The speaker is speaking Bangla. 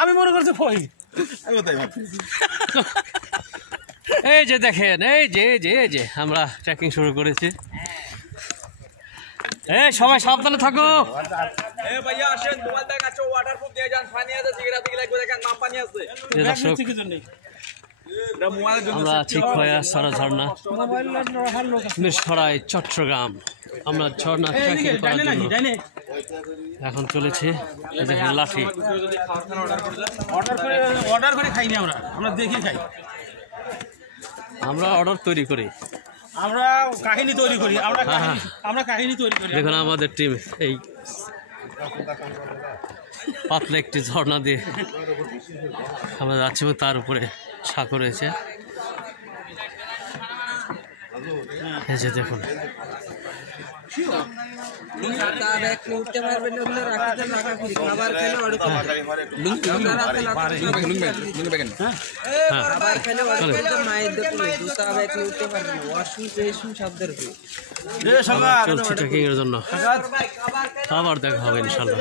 আমি মনে করছি ফহিদ। এই যে দেখেন, এই যে আমরা ট্রেকিং শুরু করেছি। এই সবাই সাবধানে থাকো। আমরা চিকখয়া সরা ঝর্ণা, মিরসরাই, চট্টগ্রাম। আমরা ঝর্ণা ট্রেকিং করার জন্য এখন চলেছি। দেখেন লাঠি অর্ডার করে খাইনি, আমরা দেখি খাই। আমরা অর্ডার তৈরি করি, আমরা কাহিনী তৈরি করি, আমরা কাহিনী তৈরি করি। দেখুন আমাদের টিম এই পাতলা একটি ঝর্ণা দিয়ে আমরা যাচ্ছি এবং তার উপরে সাঁকো রয়েছে। এই যে দেখুন চলছে ট্রেকিং এর জন্য। আবার দেখা হবে ইনশাল্লাহ।